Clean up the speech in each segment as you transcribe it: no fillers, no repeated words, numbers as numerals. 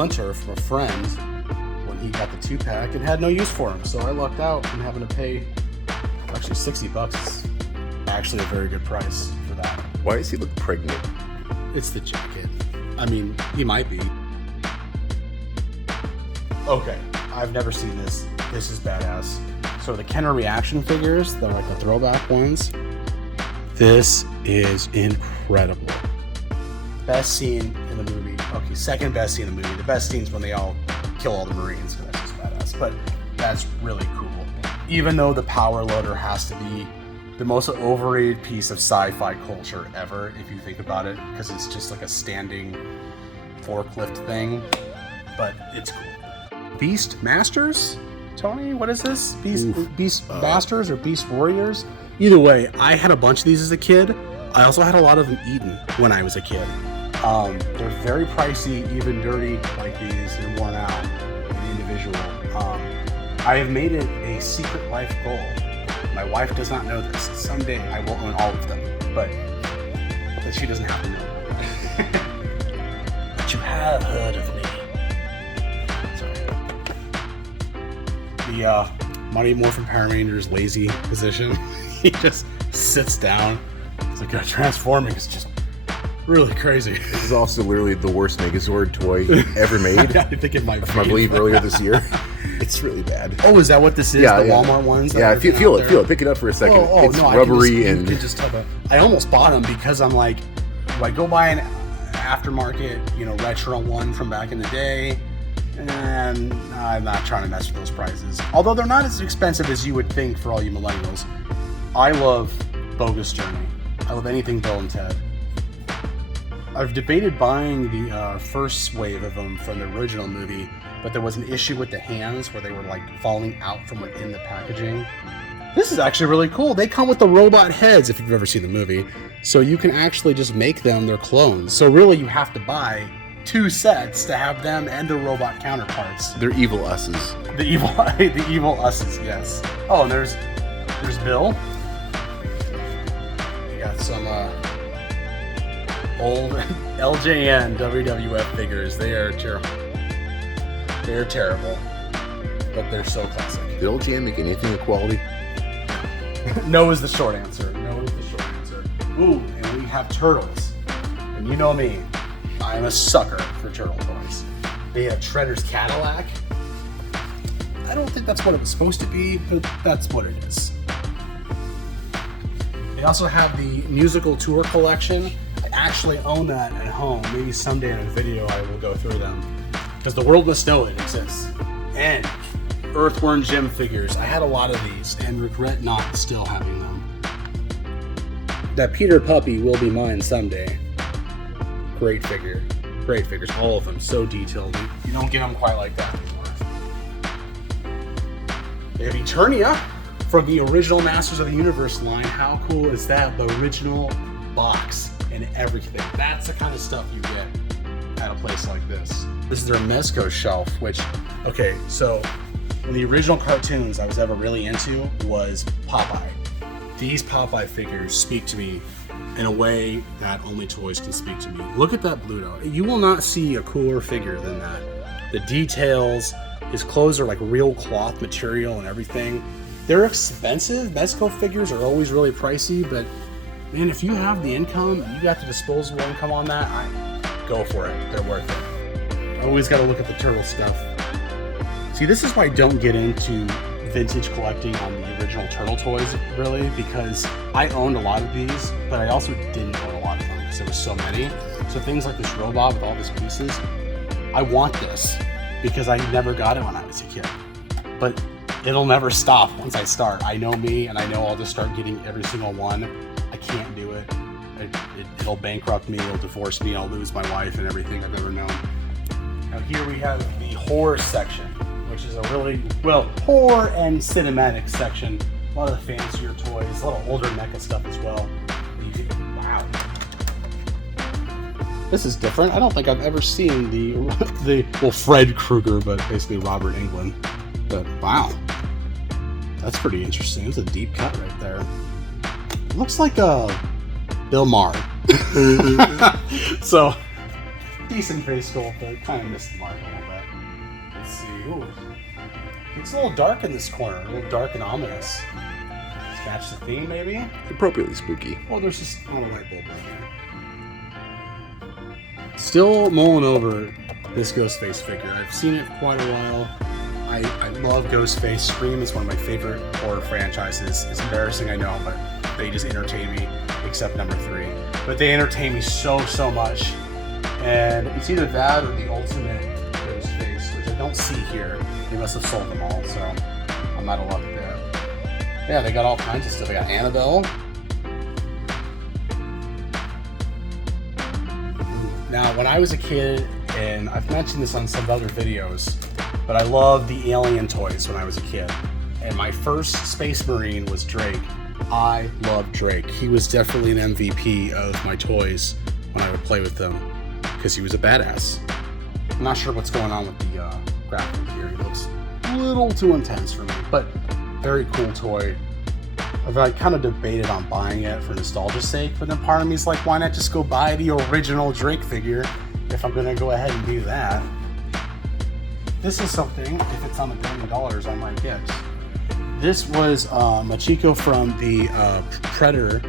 splinter from a friend when he got the 2-pack and had no use for him. So I lucked out from having to pay actually $60. It's actually a very good price for that. Why does he look pregnant? It's the jacket. I mean, he might be. Okay, I've never seen this. This is badass. So the Kenner reaction figures, they're like the throwback ones. This is incredible. Best scene in the movie. Okay, second best scene in the movie. The best scene is when they all kill all the Marines, because that's just badass. But that's really cool. Even though the power loader has to be the most overrated piece of sci-fi culture ever, if you think about it, because it's just like a standing forklift thing. But it's cool. Beast Masters? Tony, what is this? Beast Masters or Beast Warriors? Either way, I had a bunch of these as a kid. I also had a lot of them eaten when I was a kid. They're very pricey, even dirty like these. They're worn out and individual. I have made it a secret life goal. My wife does not know this. Someday I will own all of them, but she doesn't have to know. But you have heard of me. Sorry. The Mighty Morphin Power Rangers lazy position. He just sits down. It's like transforming is just really crazy. This is also literally the worst Megazord toy ever made. I think it might be. I believe earlier this year. It's really bad. Oh, is that what this is? Yeah, the Walmart ones? Yeah, feel it. Pick it up for a second. It's rubbery and... You can just tell I almost bought them because I'm like, do I go buy an aftermarket, retro one from back in the day? And I'm not trying to mess with those prices. Although they're not as expensive as you would think for all you millennials. I love Bogus Journey. I love anything Bill and Ted. I've debated buying the first wave of them from the original movie, but there was an issue with the hands where they were like falling out from within the packaging. This is actually really cool. They come with the robot heads if you've ever seen the movie. So you can actually just make them their clones. So really you have to buy 2 sets to have them and their robot counterparts. They're evil us's. The evil us's, yes. Oh, and there's Bill. You got some old LJN WWF figures. They are terrible. They're terrible, but they're so classic. Did LJN make anything of quality? No is the short answer. Ooh, and we have turtles. And you know me, I am a sucker for turtle toys. They have Shredder's Cadillac. I don't think that's what it was supposed to be, but that's what it is. They also have the musical tour collection. I actually own that at home. Maybe someday in a video I will go through them. Because the world must know it exists. And Earthworm Jim figures. I had a lot of these and regret not still having them. That Peter puppy will be mine someday. Great figure. Great figures. All of them. So detailed. You don't get them quite like that anymore. They have Eternia from the original Masters of the Universe line. How cool is that? The original box and everything. That's the kind of stuff you get at a place like this. This is their Mezco shelf, which, okay, so one of the original cartoons I was ever really into was Popeye. These Popeye figures speak to me in a way that only toys can speak to me. Look at that Bluto. You will not see a cooler figure than that. The details, his clothes are like real cloth material and everything. They're expensive. Mezco figures are always really pricey, but man, if you have the income and you got the disposable income on that, go for it. They're worth it. I always got to look at the turtle stuff. See, this is why I don't get into vintage collecting on the original turtle toys, really, because I owned a lot of these, but I also didn't own a lot of them because there were so many. So things like this robot with all these pieces, I want this because I never got it when I was a kid. But it'll never stop once I start. I know me, and I know I'll just start getting every single one. I can't do it. It'll bankrupt me, it'll divorce me, I'll lose my wife and everything I've ever known. Now here we have the horror section, which is a really, horror and cinematic section. A lot of the fancier toys, a lot of older mecha stuff as well. Wow. This is different. I don't think I've ever seen the Fred Krueger, but basically Robert Englund. But wow. That's pretty interesting. It's a deep cut right there. It looks like Bill Maher. So decent face sculpt, but kind of missed the mark a little bit. Let's see. Ooh. It's a little dark in this corner, a little dark and ominous. Let's match the theme, maybe? Appropriately spooky. Well, there's just not a light bulb right here. Still mulling over this Ghostface figure. I've seen it for quite a while. I love Ghostface. Scream is one of my favorite horror franchises. It's embarrassing, I know, but they just entertain me, except number 3. But they entertain me so much. And it's either that or the ultimate Ghostface, which I don't see here. They must have sold them all, so I'm out of luck there. Yeah, they got all kinds of stuff. They got Annabelle. Now, when I was a kid, and I've mentioned this on some other videos, but I loved the Alien toys when I was a kid. And my first Space Marine was Drake. I loved Drake. He was definitely an MVP of my toys when I would play with them, because he was a badass. I'm not sure what's going on with the graphic here. It looks a little too intense for me, but very cool toy. I kind of debated on buying it for nostalgia's sake, but then part of me is like, why not just go buy the original Drake figure if I'm gonna go ahead and do that? This is something, if it's on $1 billion, I might get. This was Machiko from the Predator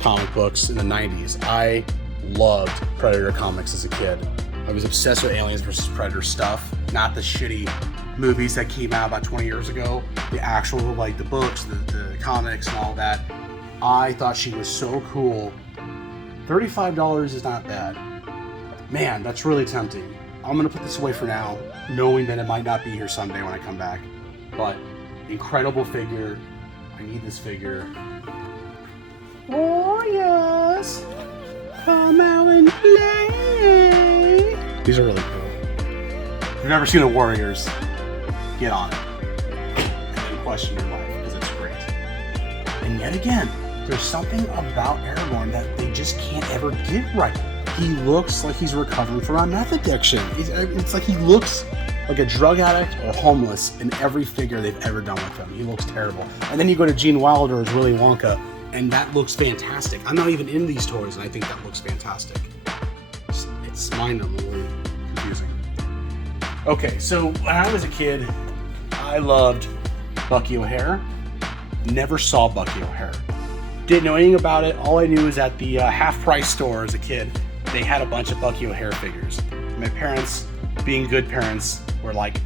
comic books in the 90s. I loved Predator comics as a kid. I was obsessed with Aliens vs. Predator stuff, not the shitty movies that came out about 20 years ago. The actual, like the books, the comics and all that. I thought she was so cool. $35 is not bad. Man, that's really tempting. I'm gonna put this away for now, knowing that it might not be here someday when I come back. But incredible figure. I need this figure. Warriors, come out and play. These are really cool. If you've never seen the Warriors, get on it. And then question your life, because it's great. And yet again, there's something about Aragorn that they just can't ever get right. He looks like he's recovering from a meth addiction. It's like he looks like a drug addict or homeless in every figure they've ever done with him. He looks terrible. And then you go to Gene Wilder as Willy Wonka, and that looks fantastic. I'm not even in these toys, and I think that looks fantastic. It's mind-numbingly confusing. Okay, so when I was a kid, I loved Bucky O'Hare. Never saw Bucky O'Hare. Didn't know anything about it. All I knew was at the half-price store as a kid, they had a bunch of Bucky O'Hare figures. My parents, being good parents, were like,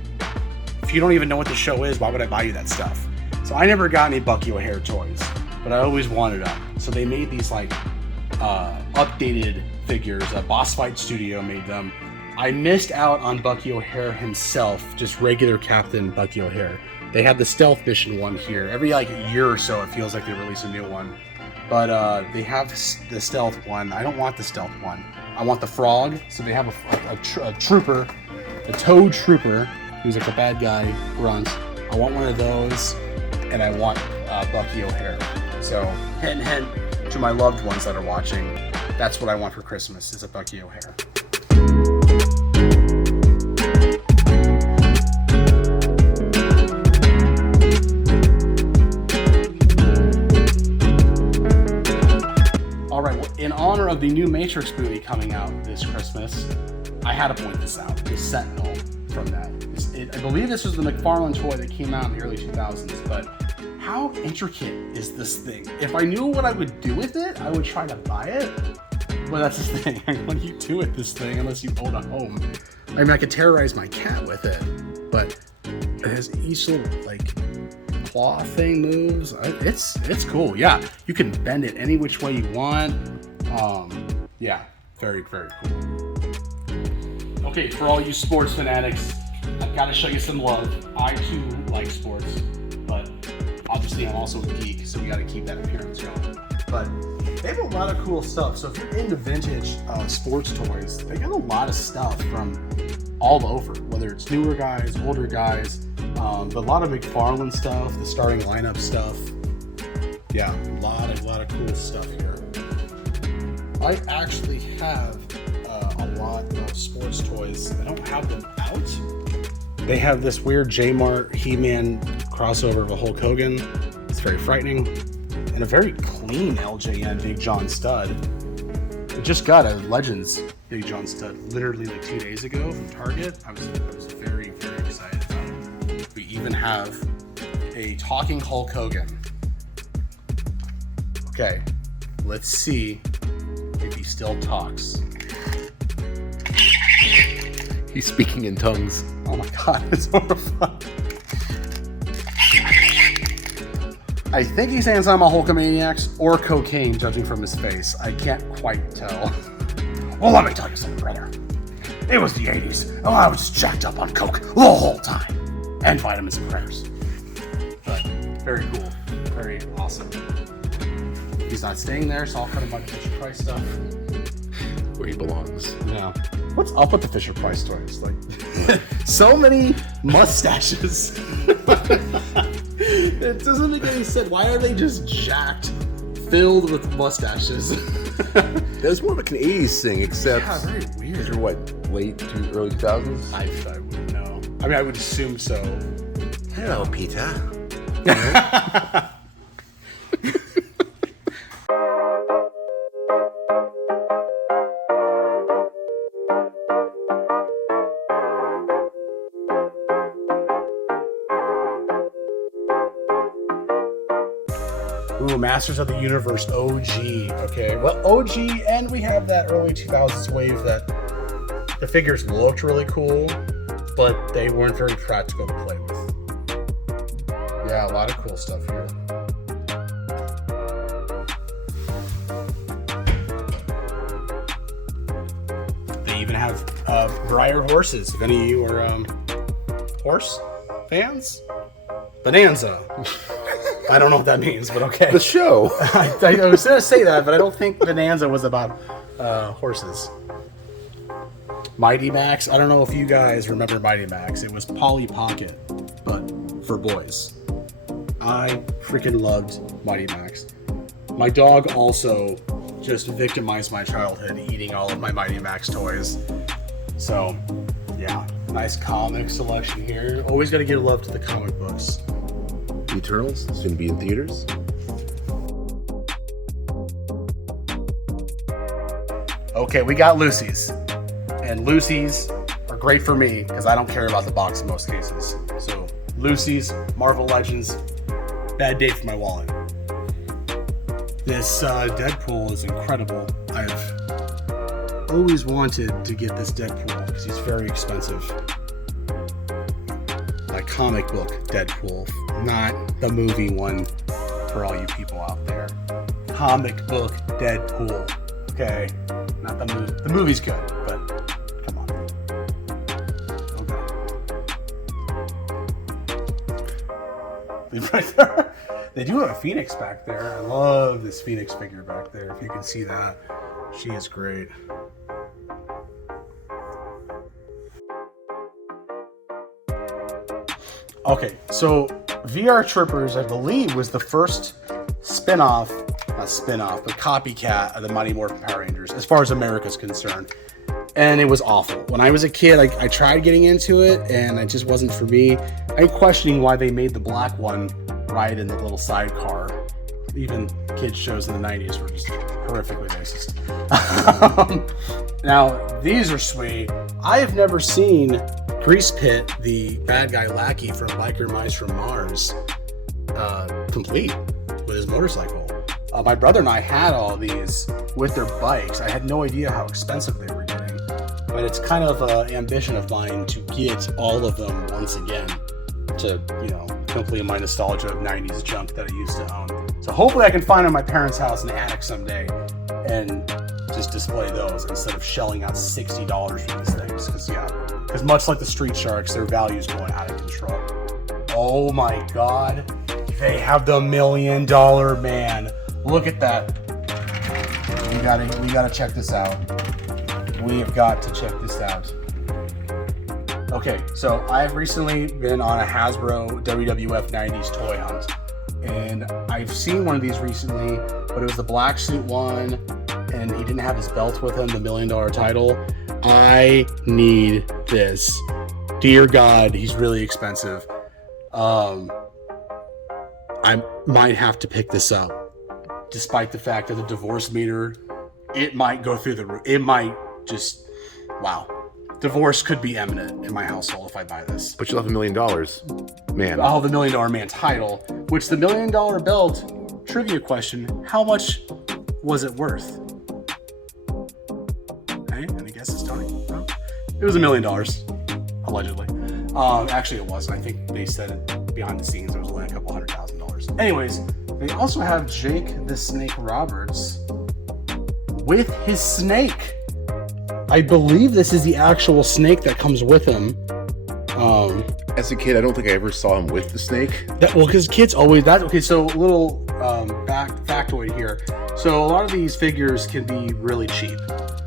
if you don't even know what the show is, why would I buy you that stuff? So I never got any Bucky O'Hare toys, but I always wanted them. So they made these like updated figures. A Boss Fight Studio made them. I missed out on Bucky O'Hare himself, just regular Captain Bucky O'Hare. They had the Stealth Mission one here. Every like year or so, it feels like they release a new one. But they have the Stealth one. I don't want the Stealth one. I want the Frog. So they have a trooper, a Toad Trooper, who's like a bad guy grunt. I want one of those, and I want Bucky O'Hare. So hint, hint to my loved ones that are watching. That's what I want for Christmas, is a Bucky O'Hare. In honor of the new Matrix movie coming out this Christmas, I had to point this out, the Sentinel from that. I believe this was the McFarlane toy that came out in the early 2000s, but how intricate is this thing? If I knew what I would do with it, I would try to buy it. Well, that's the thing. What do you do with this thing unless you own a home? I mean, I could terrorize my cat with it, but it has each little, like, claw thing moves. It's cool. Yeah, you can bend it any which way you want. Yeah, very, very cool. Okay, for all you sports fanatics, I've got to show you some love. I too like sports, but obviously I'm also a geek, so we got to keep that appearance going. But they have a lot of cool stuff. So if you're into vintage sports toys, they got a lot of stuff from all over, whether it's newer guys, older guys, but a lot of McFarlane stuff, the starting lineup stuff. Yeah, a lot of cool stuff here. I actually have a lot of sports toys. I don't have them out. They have this weird J-Mart He-Man crossover of a Hulk Hogan. It's very frightening. And a very clean LJN Big John stud. just got a Legends Big John stud literally like 2 days ago from Target. I was very, very excited about it. We even have a talking Hulk Hogan. Okay, let's see if he still talks. He's speaking in tongues. Oh my god, it's horrifying. I think he's saying something about Hulkamaniacs or cocaine, judging from his face. I can't quite tell. Well, let me tell you something, brother. It was the 80s. Oh, I was just jacked up on coke the whole time. And vitamins and prayers. But very cool. Very awesome. He's not staying there, so I'll cut him on Fisher Price stuff. Where he belongs. Yeah. What's up with the Fisher Price toys? Like, so many mustaches. It doesn't make any sense. Why are they just jacked, filled with mustaches? That was more of a Canadian thing, except. Yeah, very weird. You're what, late to early 2000s? I wouldn't know. I mean, I would assume so. Hello, Peter. Ooh, Masters of the Universe OG. Okay, well, OG, and we have that early 2000s wave that the figures looked really cool, but they weren't very practical to play with. Yeah, a lot of cool stuff here. They even have Breyer horses, if any of you are horse fans. Bonanza. I don't know what that means, but okay. The show. I was going to say that, but I don't think Bonanza was about horses. Mighty Max. I don't know if you guys remember Mighty Max. It was Polly Pocket, but for boys. I freaking loved Mighty Max. My dog also just victimized my childhood eating all of my Mighty Max toys. So, yeah. Nice comic selection here. Always got to give love to the comic books. The Eternals, soon to be in theaters. Okay, we got Lucy's. And Lucy's are great for me because I don't care about the box in most cases. So, Lucy's, Marvel Legends, bad day for my wallet. This Deadpool is incredible. I've always wanted to get this Deadpool because he's very expensive. Like comic book Deadpool, not the movie one for all you people out there. Comic book Deadpool, okay? Not the movie. The movie's good, but come on. Okay. Right there. They do have a Phoenix back there. I love this Phoenix figure back there. If you can see that, she is great. Okay, so VR Trippers, I believe, was the first spin-off, not spin-off, but copycat of the Mighty Morphin Power Rangers, as far as America's concerned. And it was awful. When I was a kid, I tried getting into it, and it just wasn't for me. I'm questioning why they made the black one ride in the little sidecar. Even kids shows in the 90s were just horrifically racist. Now, these are sweet. I have never seen Grease Pit, the bad guy lackey from Biker Mice from Mars, complete with his motorcycle. My brother and I had all these with their bikes. I had no idea how expensive they were getting, but it's kind of an ambition of mine to get all of them once again to, complete my nostalgia of 90s junk that I used to own. So hopefully I can find them in my parents' house in the attic someday and just display those instead of shelling out $60 for these things. Because much like the Street Sharks, their value's going out of control. Oh my God. They have the $1 Million Man. Look at that. We gotta check this out. We have got to check this out. Okay, so I've recently been on a Hasbro WWF 90s toy hunt. And I've seen one of these recently, but it was the black suit one, and he didn't have his belt with him, the $1 Million title. I need this. Dear God, he's really expensive. I might have to pick this up, despite the fact that the divorce meter it might go through the roof. It might just, wow. Divorce could be imminent in my household if I buy this. But you'll have $1 million, man. I'll have the $1 Million Man title, which the $1 Million Belt, trivia question, how much was it worth? Okay, any guesses, Tony? No? It was $1 million, allegedly. Actually, it wasn't. I think they said it behind the scenes. It was only a couple $100,000. Anyways, they also have Jake the Snake Roberts with his snake. I believe this is the actual snake that comes with him. As a kid, I don't think I ever saw him with the snake. Because kids always okay. So little factoid here. So a lot of these figures can be really cheap.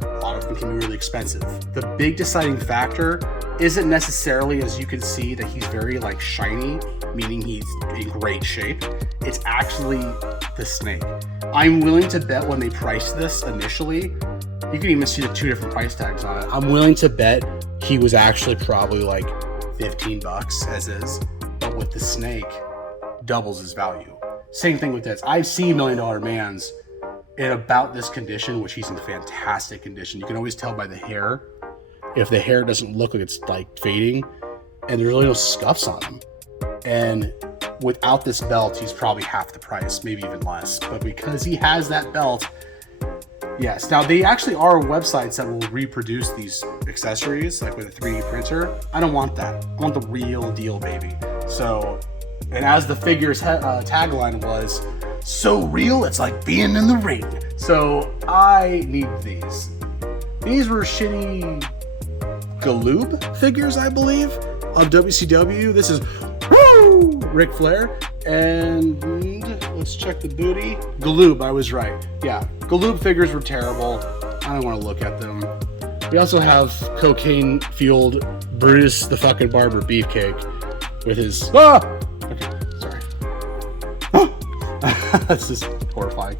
A lot of them can be really expensive. The big deciding factor isn't necessarily, as you can see, that he's very like shiny, meaning he's in great shape. It's actually the snake. I'm willing to bet when they priced this initially, you can even see the 2 different price tags on it. I'm willing to bet he was actually probably like $15 as is, but with the snake, doubles his value. Same thing with this. I've seen $1 Million Mans in about this condition, which he's in fantastic condition. You can always tell by the hair. If the hair doesn't look like it's like fading, and there's really no scuffs on him. And without this belt, he's probably half the price, maybe even less. But because he has that belt, yes. Now, they actually are websites that will reproduce these accessories, like with a 3D printer. I don't want that. I want the real deal, baby. So, and as the figure's tagline was, so real, it's like being in the ring. So, I need these. These were shitty Galoob figures, I believe, of WCW. This is Ric Flair. And let's check the booty. Galoob, I was right. Yeah, Galoob figures were terrible. I don't want to look at them. We also have cocaine-fueled Brutus the fucking Barber Beefcake with his... Okay, sorry. That's just horrifying.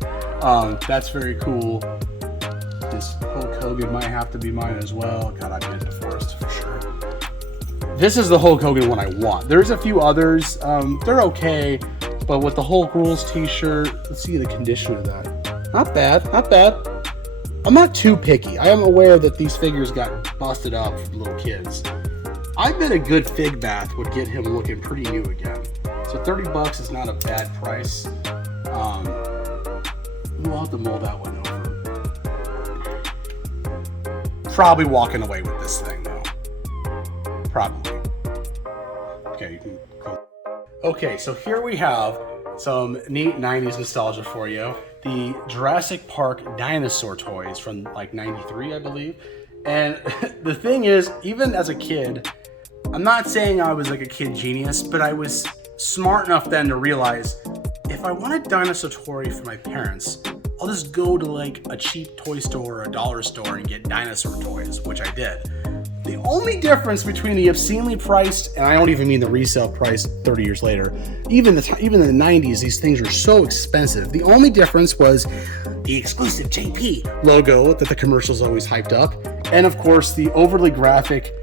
That's very cool. This Hulk Hogan might have to be mine as well. God, I've been divorced for sure. This is the Hulk Hogan one I want. There's a few others. They're okay, but with the Hulk Rules t-shirt, let's see the condition of that. Not bad, not bad. I'm not too picky. I am aware that these figures got busted up from little kids. I bet a good fig bath would get him looking pretty new again. So $30 is not a bad price. We'll have to mold that one over. Probably walking away with this thing though. Probably. Okay, you can go. Okay, so here we have some neat 90s nostalgia for you. The Jurassic Park dinosaur toys from like 93, I believe. And the thing is, even as a kid, I'm not saying I was like a kid genius, but I was smart enough then to realize if I want a dinosaur toy for my parents, I'll just go to like a cheap toy store or a dollar store and get dinosaur toys, which I did. The only difference between the obscenely priced, and I don't even mean the resale price 30 years later, even in the 90s, these things were so expensive. The only difference was the exclusive JP logo that the commercials always hyped up, and of course the overly graphic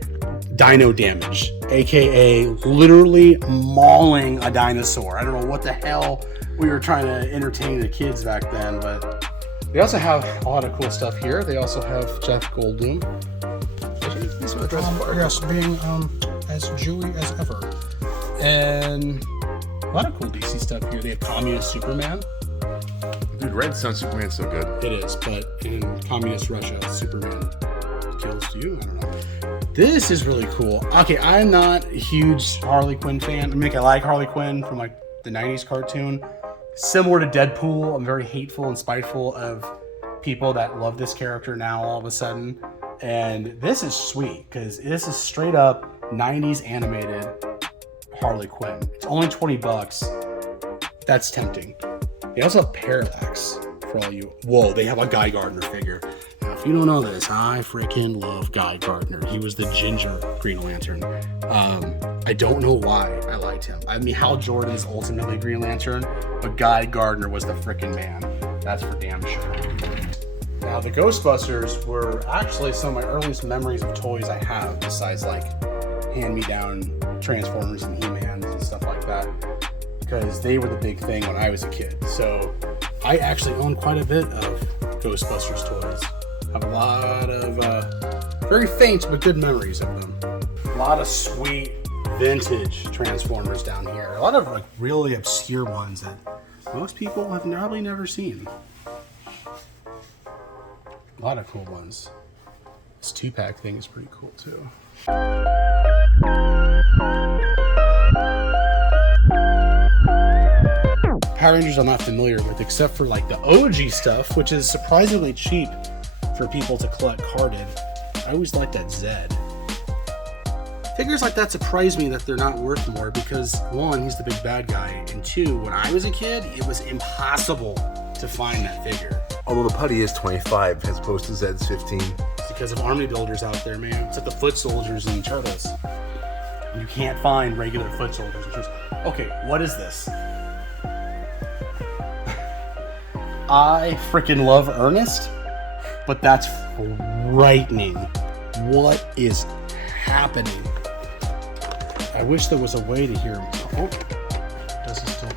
dino damage, aka literally mauling a dinosaur. I don't know what the hell we were trying to entertain the kids back then, but they also have a lot of cool stuff here. They also have Jeff Goldblum. Yes, being as Jewy as ever. And a lot of cool DC stuff here. They have Communist Superman. Dude, Red Sun Superman's so good. It is, but in Communist Russia, Superman kills you? I don't know. This is really cool. Okay, I'm not a huge Harley Quinn fan. I mean, I like Harley Quinn from like the 90s cartoon. Similar to Deadpool, I'm very hateful and spiteful of people that love this character now all of a sudden. And this is sweet because this is straight up 90s animated Harley Quinn. It's only $20. That's tempting. They also have Parallax for all you. Whoa, they have a Guy Gardner figure. Now, if you don't know this, I freaking love Guy Gardner. He was the ginger Green Lantern. I don't know why I liked him. I mean, Hal Jordan's ultimately Green Lantern, but Guy Gardner was the freaking man. That's for damn sure. Now, the Ghostbusters were actually some of my earliest memories of toys I have, besides like hand-me-down Transformers and He-Mans and stuff like that, because they were the big thing when I was a kid. So I actually own quite a bit of Ghostbusters toys. I have a lot of very faint but good memories of them. A lot of sweet vintage Transformers down here. A lot of like really obscure ones that most people have probably never seen. A lot of cool ones. This 2-pack thing is pretty cool too. Power Rangers I'm not familiar with, except for like the OG stuff, which is surprisingly cheap for people to collect carded. I always like that Zed. Figures like that surprise me that they're not worth more because, one, he's the big bad guy, and two, when I was a kid, it was impossible to find that figure. Although the putty is 25 as opposed to Zed's 15. It's because of army builders out there, man. It's like the foot soldiers and turtles. You can't find regular foot soldiers and turtles. Okay, what is this? I freaking love Ernest, but that's frightening. What is happening? I wish there was a way to hear him. Oh, does he still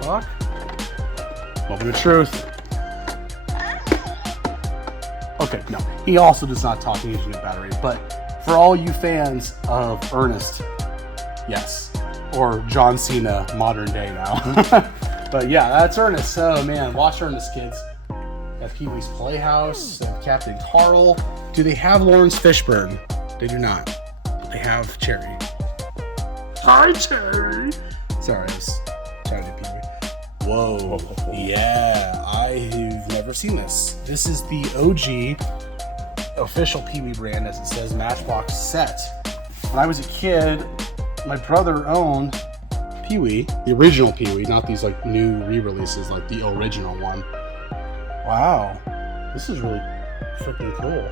talk? Moment of truth. Okay, no. He also does not talk. He's using a battery. But for all you fans of Ernest, yes. Or John Cena, modern day now. But yeah, that's Ernest. Oh man, watch Ernest, kids. They have Pee-wee's Playhouse, they have Captain Carl. Do they have Lawrence Fishburne? They do not. They have Cherry. Hi, Cherry. Sorry, I was trying to do Pee-wee. Whoa. Yeah, I've never seen this. This is the OG official Pee-wee brand, as it says, Matchbox set. When I was a kid, my brother owned Pee-wee, the original Pee-wee, not these like new re-releases, like the original one. Wow, this is really freaking cool.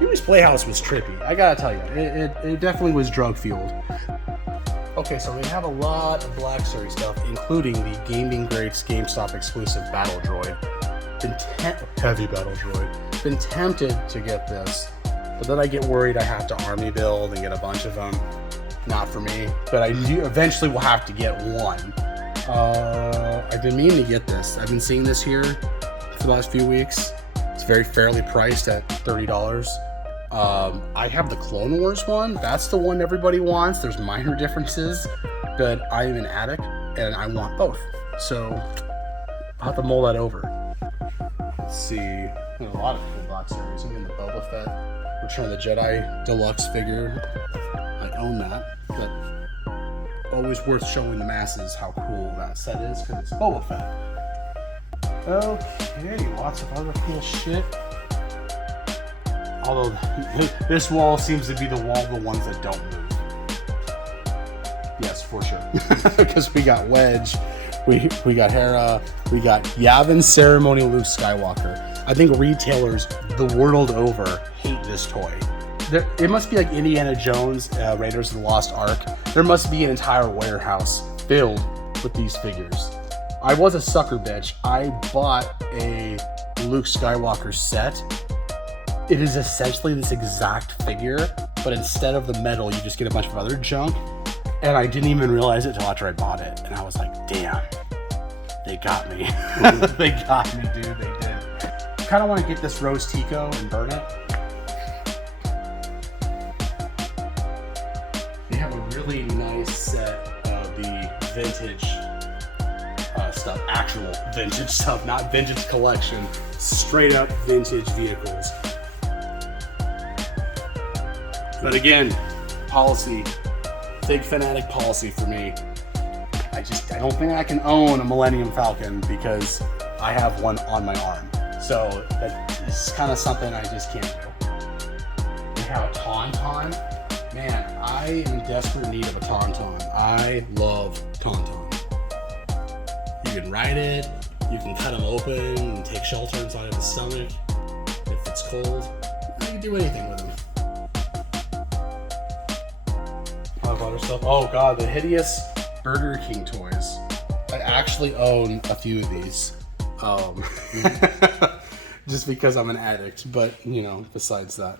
Pee-wee's Playhouse was trippy. I gotta tell you, it definitely was drug fueled. Okay, so we have a lot of Black Series stuff, including the Gaming Greats GameStop exclusive Battle Droid. Heavy Battle Droid. Been tempted to get this, but then I get worried I have to army build and get a bunch of them. Not for me, but I do eventually will have to get one. I've been meaning to get this. I've been seeing this here for the last few weeks. It's very fairly priced at $30. I have the Clone Wars one. That's the one everybody wants. There's minor differences, but I am an addict and I want both. So I'll have to mull that over. Let's see. There's a lot of cool Black Series. Even the Boba Fett Return of the Jedi Deluxe figure. I own that. But always worth showing the masses how cool that set is because it's Boba Fett. Okay, lots of other cool shit. Although this wall seems to be the wall of the ones that don't move. Yes, for sure. Because we got Wedge, we got Hera, we got Yavin Ceremonial Luke Skywalker. I think retailers the world over hate this toy. It must be like Indiana Jones, Raiders of the Lost Ark. There must be an entire warehouse filled with these figures. I was a sucker bitch. I bought a Luke Skywalker set. It is essentially this exact figure, but instead of the metal, you just get a bunch of other junk. And I didn't even realize it until after I bought it. And I was like, damn, they got me. They got me, dude, they did. I kind of want to get this Rose Tico and burn it. They have a really nice set of the vintage stuff, actual vintage stuff, not vintage collection, straight up vintage vehicles. But again, policy, big fanatic policy for me. I don't think I can own a Millennium Falcon because I have one on my arm. So that is kind of something I just can't do. We have a Tauntaun. Man, I am in desperate need of a Tauntaun. I love Tauntaun. You can ride it, you can cut them open and take shelter inside of the stomach. If it's cold, you can do anything with them. Other stuff. Oh god, the hideous Burger King toys. I actually own a few of these. Just because I'm an addict, but you know, besides that.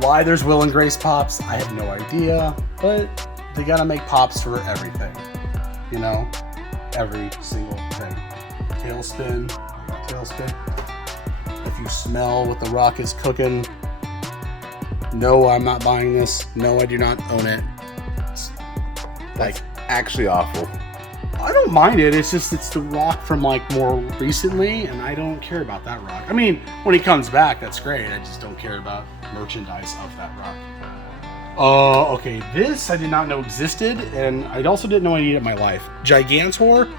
Why there's Will and Grace pops, I have no idea, but they gotta make pops for everything. You know, every single thing. Tailspin, tailspin. If you smell what the rock is cooking, no, I'm not buying this. No, I do not own it. That's actually awful. I don't mind it. It's just, it's the rock from like more recently, and I don't care about that rock. I mean, when he comes back, that's great. I just don't care about merchandise of that rock. Okay, this I did not know existed, and I also didn't know I needed it in my life. Gigantor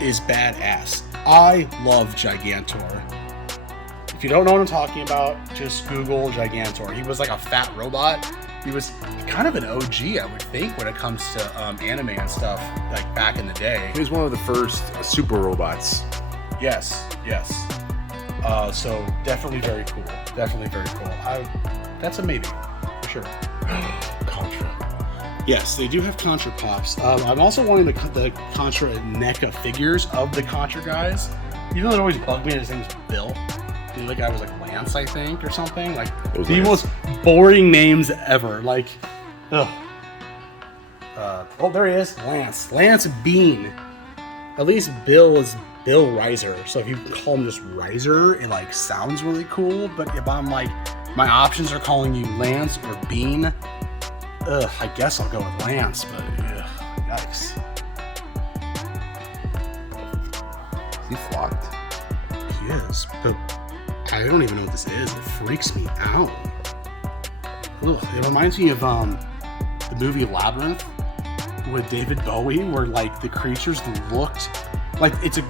is badass. I love Gigantor. If you don't know what I'm talking about, just Google Gigantor. He was like a fat robot. He was kind of an OG, I would think, when it comes to anime and stuff, like back in the day. He was one of the first super robots. Yes. So definitely very cool. Definitely very cool. That's a maybe, for sure. Contra. Yes, they do have Contra pops. I'm also wanting the Contra NECA figures of the Contra guys. Even though it always bugged me, his name was Bill. The other guy was like Lance, I think, or something. Like the most boring names ever. Like, ugh. Oh, there he is, Lance. Lance Bean. At least Bill is Bill Riser. So if you call him just Riser, it like sounds really cool. But if I'm like, my options are calling you Lance or Bean, I guess I'll go with Lance. But yikes. Is he flocked? He is, but I don't even know what this is. It freaks me out. Ugh, it reminds me of the movie Labyrinth with David Bowie, where like the creatures looked like it's a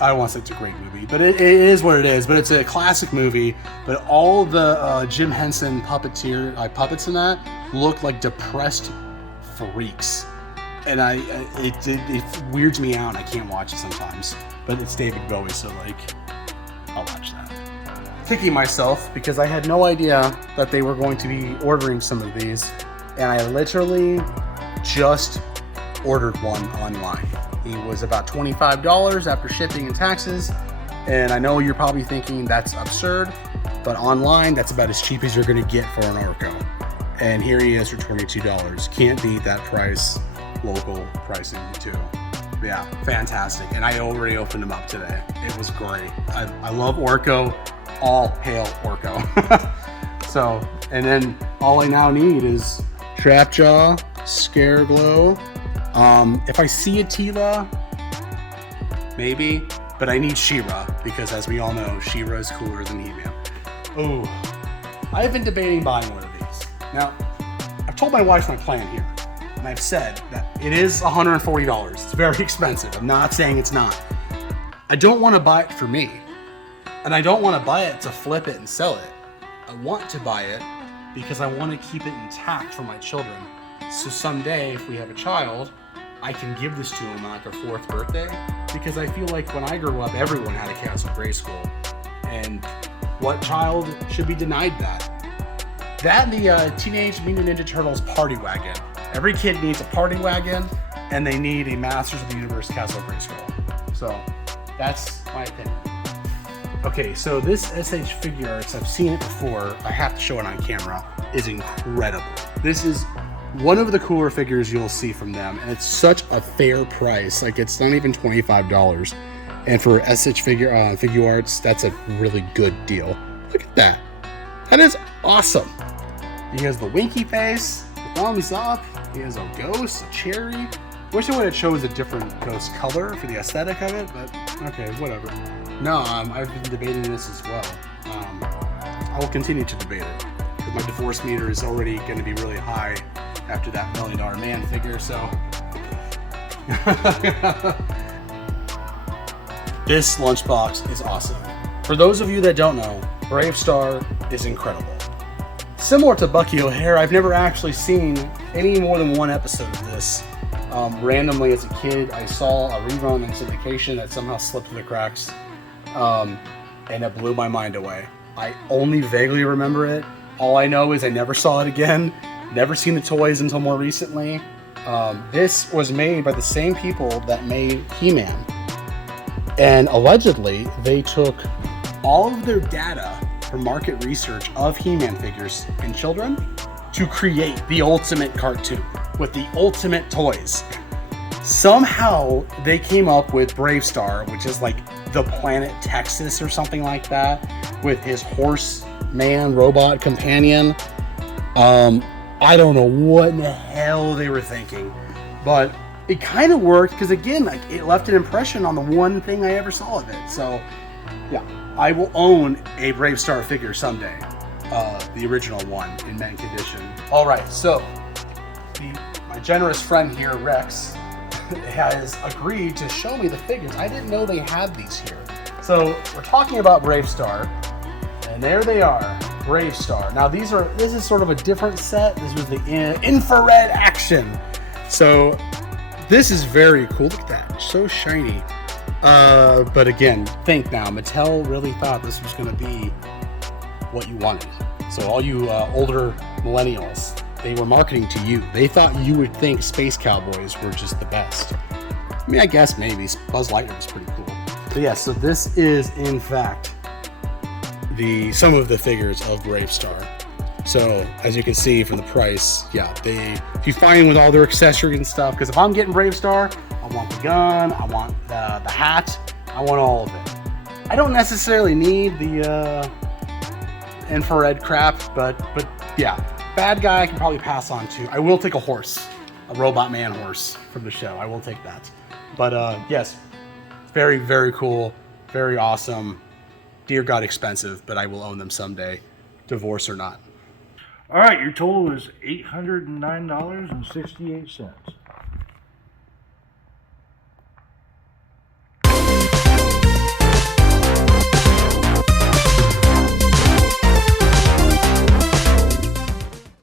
I don't want to say it's a great movie, but it is what it is. But it's a classic movie. But all the Jim Henson puppets in that look like depressed freaks, and it weirds me out. And I can't watch it sometimes. But it's David Bowie, so like I'll watch that. Kicking myself because I had no idea that they were going to be ordering some of these, and I literally just ordered one online. It was about $25 after shipping and taxes, and I know you're probably thinking that's absurd, but online that's about as cheap as you're going to get for an Orco. And here he is for $22. Can't beat that price. Local pricing too. Yeah, fantastic. And I already opened them up today. It was great. I love Orco. All hail Orco. So, and then all I now need is Trapjaw, Scareglow. If I see a Tila, maybe, but I need She-Ra because, as we all know, She-Ra is cooler than He-Man. Oh, I've been debating buying one of these. Now, I've told my wife my plan here, and I've said that it is $140. It's very expensive. I'm not saying it's not. I don't want to buy it for me. And I don't want to buy it to flip it and sell it. I want to buy it because I want to keep it intact for my children. So someday, if we have a child, I can give this to them on like their 4th birthday. Because I feel like when I grew up, everyone had a Castle Grayskull. And what child should be denied that? That and the Teenage Mutant Ninja Turtles party wagon. Every kid needs a party wagon, and they need a Masters of the Universe Castle Grayskull. So that's my opinion. Okay, so this SH Figure Arts, I've seen it before, I have to show it on camera, is incredible. This is one of the cooler figures you'll see from them, and it's such a fair price. Like, it's not even $25. And for SH Figure Arts, that's a really good deal. Look at that. That is awesome. He has the winky face, the thumbs up, he has a ghost, a cherry. Wish I would have chose a different ghost color for the aesthetic of it, but okay, whatever. No, I've been debating this as well. I will continue to debate it because my divorce meter is already going to be really high after that $1 Million Man figure. So this lunchbox is awesome. For those of you that don't know, Brave Star is incredible. Similar to Bucky O'Hare, I've never actually seen any more than one episode of this. Randomly as a kid, I saw a rerun in syndication that somehow slipped through the cracks. And it blew my mind away. I only vaguely remember it. All I know is I never saw it again. Never seen the toys until more recently. This was made by the same people that made He-Man. And allegedly, they took all of their data for market research of He-Man figures in children to create the ultimate cartoon with the ultimate toys. Somehow they came up with Brave Star, which is like the planet Texas or something like that, with his horse man robot companion. I don't know what in the hell they were thinking, but it kind of worked because, again, like, it left an impression on the one thing I ever saw of it. So yeah, I will own a Brave Star figure someday, the original one in mint condition. All right, so my generous friend here, Rex, has agreed to show me the figures. I didn't know they had these here. So we're talking about Brave Star, and there they are, Brave Star. Now this is sort of a different set. This was the infrared action. So this is very cool. Look at that, so shiny. But again, think now, Mattel really thought this was going to be what you wanted. So all you older millennials, they were marketing to you. They thought you would think Space Cowboys were just the best. I mean, I guess maybe Buzz Lightyear was pretty cool. But yeah, so this is in fact some of the figures of Brave Star. So as you can see from the price, yeah, if you find with all their accessories and stuff, because if I'm getting Brave Star, I want the gun, I want the hat, I want all of it. I don't necessarily need the infrared crap, but yeah, bad guy I can probably pass on to. I will take a horse, a robot man horse from the show. I will take that. But yes, very, very cool, very awesome. Dear God, expensive, but I will own them someday, divorce or not. All right, your total is $809.68.